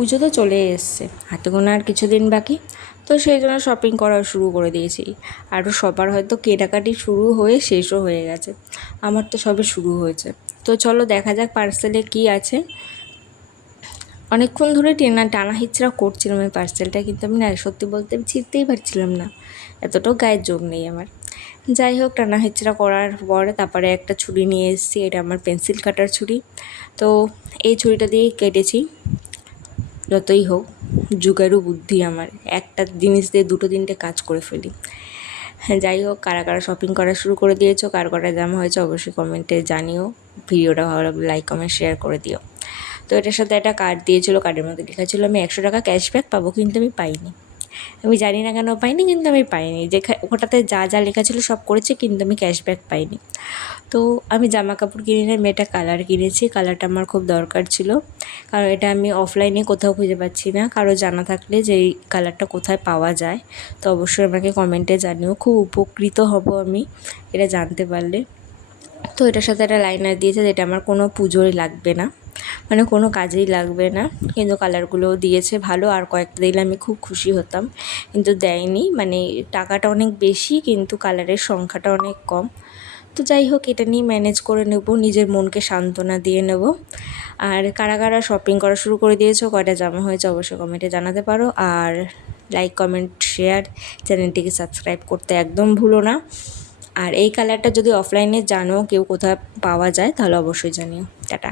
পুজো তো চলে এসছে, হাতে গোনা আর কিছুদিন বাকি। তো সেই জন্য শপিং করা শুরু করে দিয়েছি। আরও সবার হয়তো কেনাকাটি শুরু হয়ে শেষও হয়ে গেছে, আমার তো সবে শুরু হয়েছে। তো চলো দেখা যাক পার্সেলে কি আছে। অনেকক্ষণ ধরে টানা হিচড়া করছিলাম এই পার্সেলটা, কিন্তু আমি না সত্যি বলতে ছিঁড়তেই পারছিলাম না, এতটাও গায়ের জোর নেই আমার। যাই হোক, টানা হিচড়া করার পরে তারপরে একটা ছুরি নিয়ে এসেছি, এটা আমার পেন্সিল কাটার ছুরি। তো এই ছুরিটা দিয়েই কেটেছি। যতই হোক, যুগেরও বুদ্ধি আমার, একটা জিনিস দিয়ে দুটো তিনটে কাজ করে ফেলি। হ্যাঁ, যাই হোক, কারা কারা শপিং করা শুরু করে দিয়েছো, কার কটা জামা হয়েছে অবশ্যই কমেন্টে জানিও। ভিডিওটা ভালো লাগলে লাইক কমেন্ট শেয়ার করে দিও। তো এটার সাথে একটা কার্ড দিয়েছিলো, কার্ডের মধ্যে লেখা ছিল আমি 100 টাকা ক্যাশব্যাক পাবো, কিন্তু আমি পাইনি। আমি জানি না কেন পাইনি, কিন্তু আমি পাইনি। ওটাতে যা যা লেখা ছিল সব করেছি, কিন্তু আমি ক্যাশব্যাক পাইনি। তো আমি জামা কাপড় কিনে নিয়ে মেয়েটা কালার কিনেছি, কালারটা আমার খুব দরকার ছিল, কারণ এটা আমি অফলাইনে কোথাও খুঁজে পাচ্ছি না। কারো জানা থাকলে যে এই কালারটা কোথায় পাওয়া যায় তো অবশ্যই আমাকে কমেন্টে জানিও, খুব উপকৃত হব আমি এটা জানতে পারলে। তো এটার সাথে একটা লাইনার দিয়েছে, যেটা আমার কোনো পুজোয় লাগবে না, মানে কোনো কাজেই লাগবে না, কিন্তু কালারগুলোও দিয়েছে ভালো। আর কয়েকটা দিলে আমি খুব খুশি হতাম, কিন্তু দেয়নি। মানে টাকাটা অনেক বেশি, কিন্তু কালারের সংখ্যাটা অনেক কম। তো যাই হোক, এটা নিয়ে ম্যানেজ করে নেব, নিজের মনকে সান্ত্বনা দিয়ে নেব। আর কারা কারা শপিং করা শুরু করে দিয়েছো, কয়টা জামা হয়েছে অবশ্যই কমেন্টে জানাতে পারো। আর লাইক কমেন্ট শেয়ার, চ্যানেলটিকে সাবস্ক্রাইব করতে একদম ভুলো না। আর এই কালারটা যদি অফলাইনে জানো কেউ কোথায় পাওয়া যায়, তাহলে অবশ্যই জানিও। টাটা।